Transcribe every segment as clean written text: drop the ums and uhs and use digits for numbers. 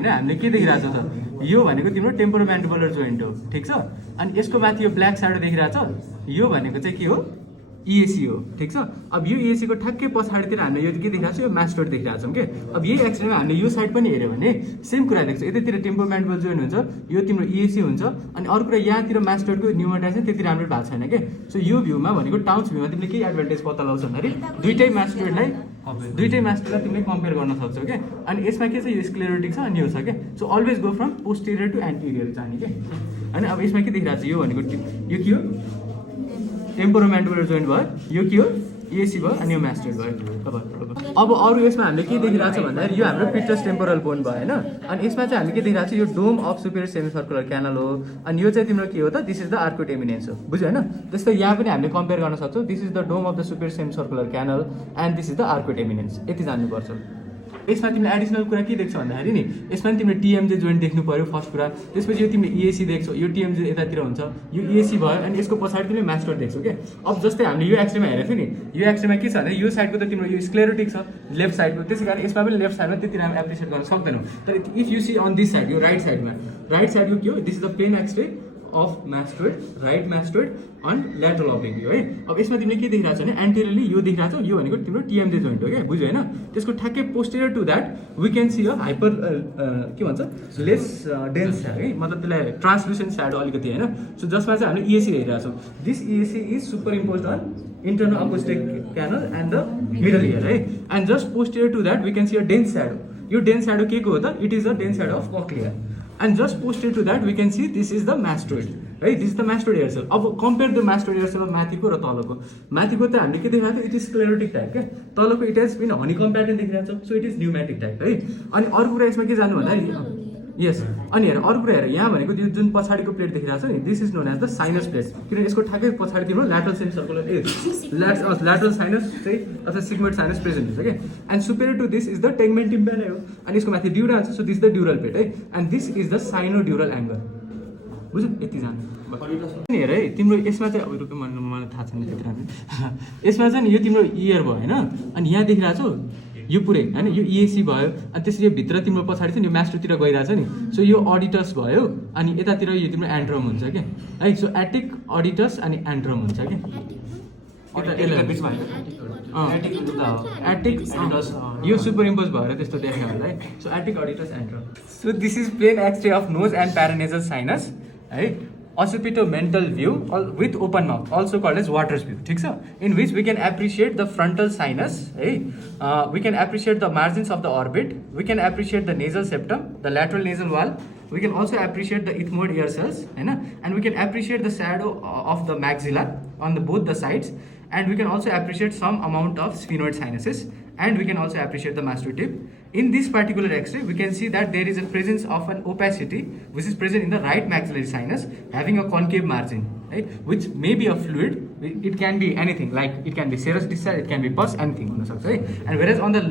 हैन हामीले के देखिरहेछ त यो भनेको तिम्रो टेम्पोरोम्यान्डिबुलर जोइन्ट हो ठीक छ अनि यसको माथि यो ब्ल्याक स्याडो देखिरहेछ यो भनेको चाहिँ के हो EAC हो ठीक छ अब यो EAC को ठ्याक्कै पछाडितिर हामीले यो के देखिरहेछ यो मास्टोइड देखिरहेछौँ के अब यही एक्सरेमा हामीले यो साइड पनि हेर्यो भने सेम कुरा देख्छ यतातिर टेम्पोरोम्यान्डिबुलर जोइन्ट हुन्छ यो तिम्रो EAC हुन्छ अनि अरु कुरा यहाँतिर मास्टोइडको न्युमोटाइज त्यति राम्रो भएको छैन के सो यो भ्यूमा भनेको टाउन्स भ्यूमा तिमीले के एडभान्टेज पत्ता लगाउँछ भन्दाखेरि दुईटै मास्टोइडलाई तिमीले कम्पेयर गर्न सक्छौ के अनि यसमा के छ यो स्क्लेरोटिक छ अनि यो छ के so always go from posterior to anterior जाने के अनि अब यसमा के देखिरहेछ यो भनेको यो के हो टेम्पोरोम्यान्डिबुलर जोइन्ट भयो यो के हो EAC भयो अनि यो मास्टोइड भयो अब अरु यसमा हामीले के देखिरहेछ भन्दाखेरि यो हाम्रो पिटस टेम्पोरल बोन भयो हैन अनि यसमा चाहिँ हामीले के देखिरहेछ यो dome of superior semicircular canal हो अनि यो चाहिँ तिम्रो के हो त this is the arcuate eminence हो बुझ्यो हैन त्यस्तै यहाँ पनि हामीले कम्पेयर गर्न सक्छौँ this is the dome of the superior semicircular canal and this is the arcuate eminence यति जान्नुपर्छ यसमा तिमीले एडिसनल कुरा के देख्छौ भन्दाखेरि नि यसमा पनि तिमीले TMJ जोइन्ट देख्नु पर्यो फर्स्ट कुरा त्यसपछि यो तिमीले EAC देख्छौ यो TMJ यतातिर हुन्छ यो EAC भयो अनि यसको पछाडि तिमीले मास्टोइड देख्छौ के अब जस्तै हामीले यो एक्सरेमा हेरेको थियो नि यो एक्सरेमा के छ भने यो साइडको त तिम्रो यो स्क्लेरोटिक छ लेफ्ट साइडको त्यसैकारण यसमा पनि लेफ्ट साइडमा त्यति राम्रो एप्रिसिएट गर्न सक्दैनौ तर if you see on this side यो राइट साइडको के हो this is the plain x ray of mastoid right mastoid on lateral oblique है अब यसमा तिमीले के देखिरहेछ भने एन्टेरियरली यो देखिरहेछ यो भनेको तिम्रो TMJ जोइन्ट हो के बुझ्यो हैन त्यसको ठ्याक्कै posterior to that we can see a hyper के भन्छ लेस डेन्स है मतलब त्यसलाई ट्रान्सलुसेन्ट स्याडो अलिकति हैन सो जसमा चाहिँ हामीले EAC हेरिरहेछौँ this EAC is superimposed on internal acoustic canal and the middle ear है and just posterior to that we can see a dense shadow yo dense shadow के को हो त it is a dense shadow of cochlea and just posterior to that we can see this is the mastoid right this is the mastoid ear cell अब compare the mastoid ear cell माथिको र तलको त हामीले के देखाएको थियो it is sclerotic type के तलको it has been honeycomb pattern देखिरहेको छ so it is pneumatic type है अनि अरु कुरा यसमा के जान्नु भन्दा यस अनि हेर अरु कुरा हेर यहाँ भनेको यो जुन पछाडिको प्लेट देखिरहेको छ नि this is known as the sinus plate किनभने यसको ठ्याक्कै पछाडि तिम्रो lateral semicircular lateral sinus चाहिँ अथवा सिग्मोइड साइनस प्रेजेन्ट हुन्छ के and superior to this is the tegmentum plate हो अनि यसको माथि ड्युरा हुन्छ so this the dural plate है and this is the sinodural angle बुझ्यो यति जानु हेर है तिम्रो यसमा चाहिँ अब मलाई थाहा छैन त्यति राम्रो यसमा चाहिँ यो तिम्रो इयर भयो हैन अनि यहाँ देखिरहेको छौ यो पुरै हैन यो EAC भयो अनि त्यसरी यो भित्र तिम्रो पछाडि चाहिँ यो मास्टोतिर गइरहेछ नि सो यो अडिटस भयो अनि यतातिर यो तिम्रो एन्ड्रम हुन्छ के है सो एटिक अडिटस अनि एन्ड्रम हुन्छ के एटिक यो सुपर इम्पोज भएर त्यस्तो देख्यो होला है so attic aditus antrum so this is plain x ray of nose and paranasal sinus है occipitomental view with open mouth also called as water's view ठीक छ in which we can appreciate the frontal sinus है we can appreciate the margins of the orbit we can appreciate the nasal septum the lateral nasal wall we can also appreciate the ethmoid ear cells Hahn and we can appreciate the shadow of the maxilla on both the sides and we can also appreciate some amount of sphenoid sinuses and we can also appreciate the mastoid tip. In this particular X-ray, we can see that there is a presence of an opacity which is present in the right maxillary sinus having a concave margin, right? Which may be a fluid. It can be anything, like it can be serous discharge, it can be pus, anything on the side, right? And whereas on the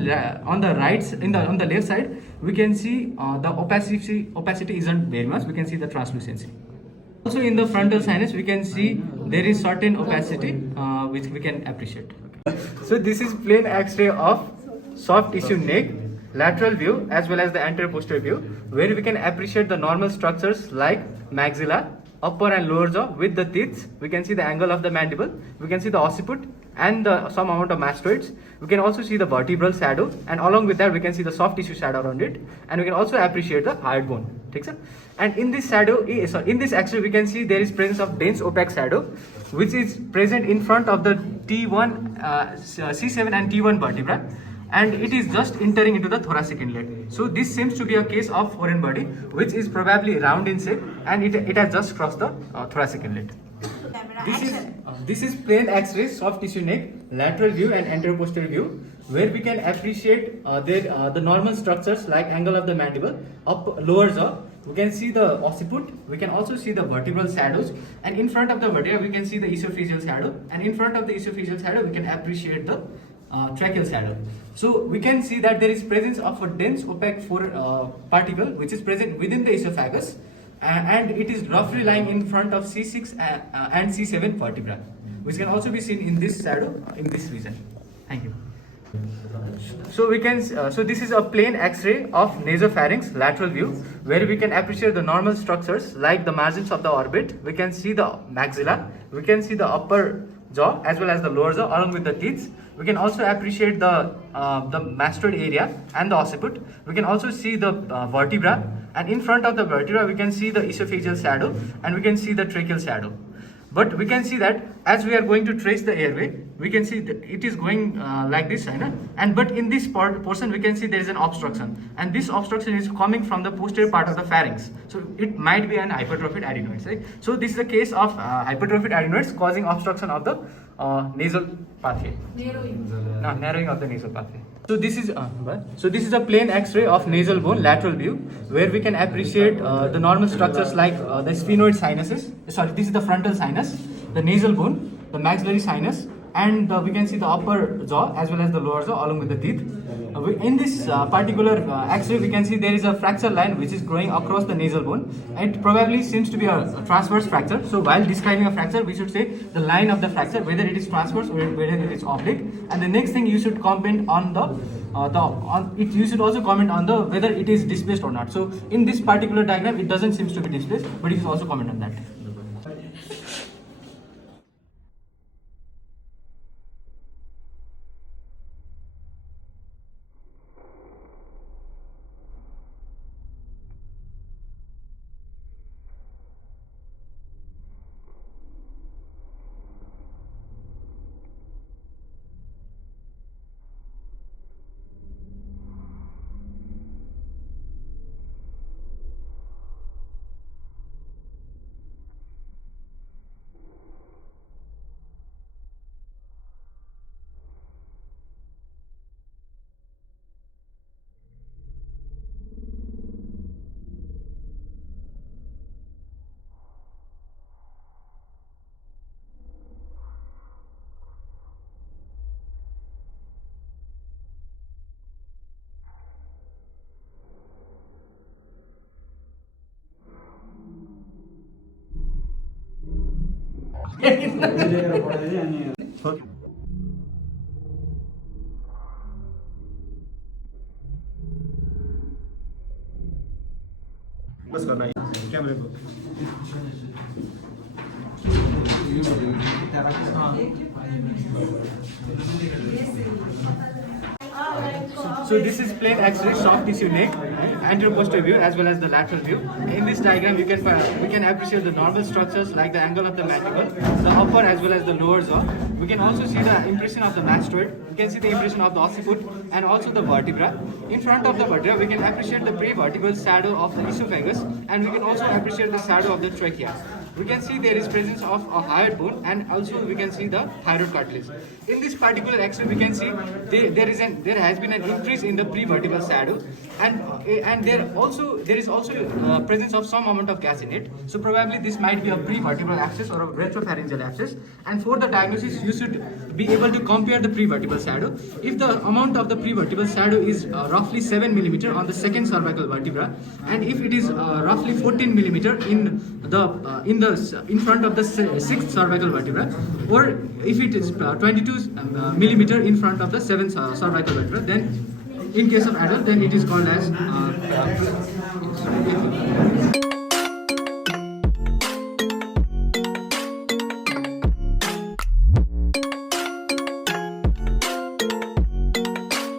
left side, we can see the opacity isn't very much. We can see the translucency. Also in the frontal sinus, we can see there is certain opacity which we can appreciate. So this is plain X-ray of soft tissue neck, lateral view as well as the anterior posterior view, where we can appreciate the normal structures like maxilla, upper and lower jaw with the teeth. We can see the angle of the mandible, we can see the occiput and some amount of mastoids. We can also see the vertebral shadow, and along with that we can see the soft tissue shadow around it, and we can also appreciate the hard bone. And in this shadow, in this X-ray, we can see there is presence of dense opaque shadow, which is present in front of the T1, C7 and T1 vertebra, and it is just entering into the thoracic inlet. So this seems to be a case of foreign body, which is probably round in shape, and it has just crossed the thoracic inlet. This is plain X-ray, soft tissue neck, lateral view and anterior posterior view, where we can appreciate the normal structures like angle of the mandible, lower jaw. We can see the occiput, we can also see the vertebral shadows, and in front of the vertebra we can see the esophageal shadow, and in front of the esophageal shadow we can appreciate the tracheal shadow. So we can see that there is presence of a dense opaque particle which is present within the esophagus, and it is roughly lying in front of C6 and C7 vertebra, which can also be seen in this shadow in this region. Thank you. So we can, so this is a plain X-ray of nasopharynx lateral view, where we can appreciate the normal structures like the margins of the orbit. We can see the maxilla, we can see the upper jaw as well as the lower jaw along with the teeth. We can also appreciate the mastoid area and the occiput. We can also see the vertebra, and in front of the vertebra we can see the esophageal shadow and we can see the tracheal shadow. But we can see that as we are going to trace the airway, we can see that it is going like this, and but in this portion we can see there is an obstruction, and this obstruction is coming from the posterior part of the pharynx. So it might be an hypertrophied adenoids, right? So this is a case of hypertrophied adenoids causing obstruction of the nasal pathway. Narrowing of the nasal pathway. So this is a plain X-ray of nasal bone lateral view, where we can appreciate the normal structures like the sphenoid sinuses. Sorry, this is the frontal sinus, the nasal bone, the maxillary sinus, and we can see the upper jaw as well as the lower jaw along with the teeth. In this particular X-ray, we can see there is a fracture line which is growing across the nasal bone. It probably seems to be a transverse fracture. So while describing a fracture, we should say the line of the fracture, whether it is transverse or whether it is oblique. And the next thing you should comment on you should also comment on the whether it is displaced or not. So in this particular diagram, it doesn't seem to be displaced, but you should also comment on that. बस करना है कैमरे को So this is plain X-ray soft tissue neck, anterior posterior view as well as the lateral view. In this diagram, we can appreciate the normal structures like the angle of the mandible, the upper as well as the lower jaw. We can also see the impression of the mastoid. We can see the impression of the occiput and also the vertebra. In front of the vertebra, we can appreciate the prevertebral shadow of the esophagus, and we can also appreciate the shadow of the trachea. We can see there is presence of a hyoid bone, and also we can see the thyroid cartilage. In this particular X-ray, we can see there has been an increase in the prevertebral shadow, and there is also presence of some amount of gas in it. So probably this might be a prevertebral abscess or a retropharyngeal abscess. And for the diagnosis, you should be able to compare the prevertebral shadow. If the amount of the prevertebral shadow is roughly 7 mm on the second cervical vertebra, and if it is roughly 14 mm in front of the sixth cervical vertebra, or if it is 22 mm in front of the seventh cervical vertebra, then in case of adult, then it is called as